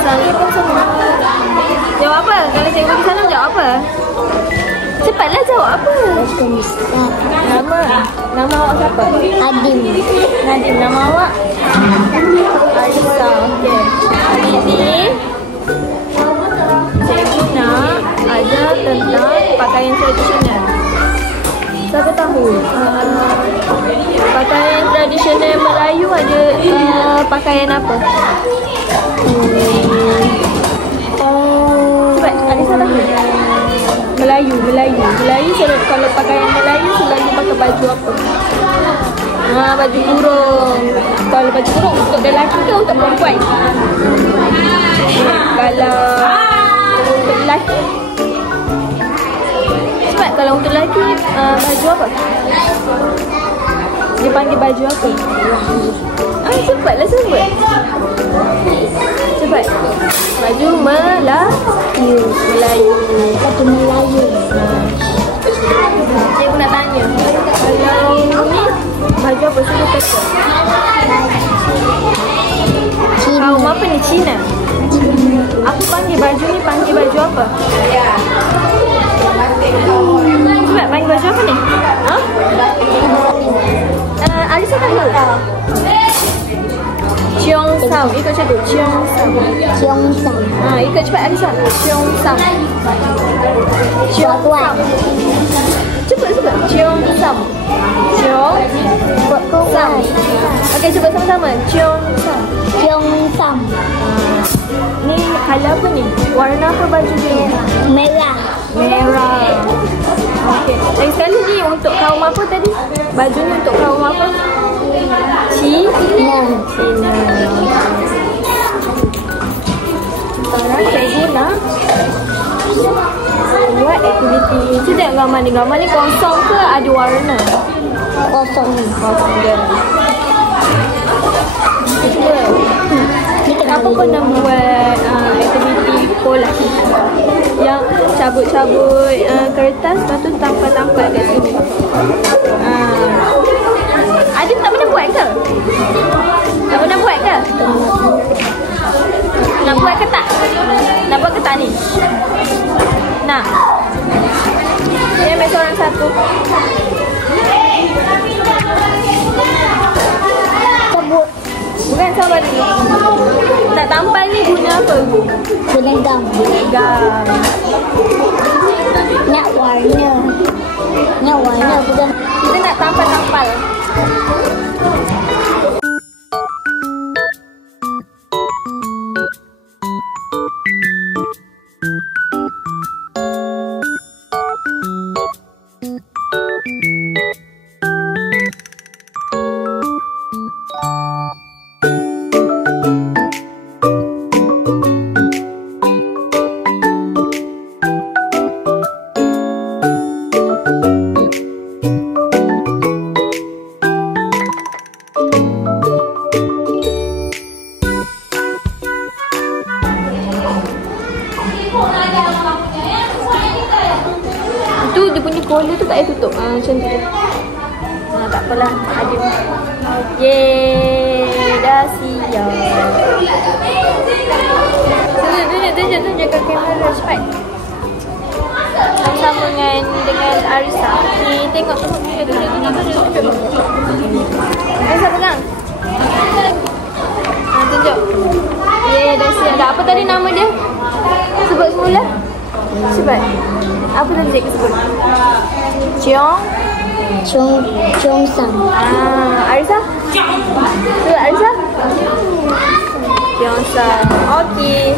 Assalamualaikum semua. Jawab apa? Kalau cikgu bagi salam jawab apa? Cepatlah jawab apa? Nama awak siapa? Adim. Nadim. Nama awak? Arisa. Okey. Hari ini cikgu nak ajar tentang pakaian tradisional. Siapa tahu? Pakaian tradisional Melayu ada pakaian apa? Cepat, Arisa tahu? Melayu. Kalau pakaian Melayu selalu pakai baju apa? Baju kurung. Kalau baju kurung untuk lelaki ke untuk perempuan? Kalau untuk lelaki, cepat, kalau untuk lelaki baju apa? Dia panggil baju apa? Cepatlah sebut. Cepat. Baju Melayu. Baju Melayu. Cikgu nak tanya. Kalau ni baju apa suka kata? Kaum apa ni? Cina. Aku panggil baju ni baju apa? Cepat, panggil baju apa ni? Alisa tahu? Cheongsam. Ikut cikgu. Cheongsam. Ikut cepat Alisa. Cheongsam. Cepat. Cheongsam. Okey, sebut sama-sama. Cheongsam. Ni colour apa ni? Warna apa baju dia? Merah. Okey. Lagi sekali ni untuk kaum apa tadi? Baju ni untuk kaum apa? Cina. Sekarang cikgu nak buat aktiviti. Cuba tengok gambar ni kosong ke ada warna? Kosong dia. Cuba. Apa kau nak buat aktiviti pola yang cabut-cabut kertas, lepas tu tampal-tampal kat sini. Adim tak pernah buat ke? Tak pernah buat ke? Nak buat ke tak? Nak buat ke tak ni? Nak? Dia ambil seorang satu. Cabut. Bukan, sabar dulu. Nak tampal ni guna apa? Guna gam. Nak warna bukan. Kita nak tampal-tampal. Tu dia punya collar tu tak payah tutup. Macam tu. Tak apalah. Adim. Yeay, dah siap. Tunjuk ke kamera cepat. Sama dengan Arisa. Ni tengok tunjuk. Arisa pegang. Tunjuk. Yeay, dah siap. Dah apa tadi nama dia? Sebut semula. Cepat. Apa tadi cikgu sebut? Cheongsam. Arisa? Sebut Arisa? Cheongsam. Okey.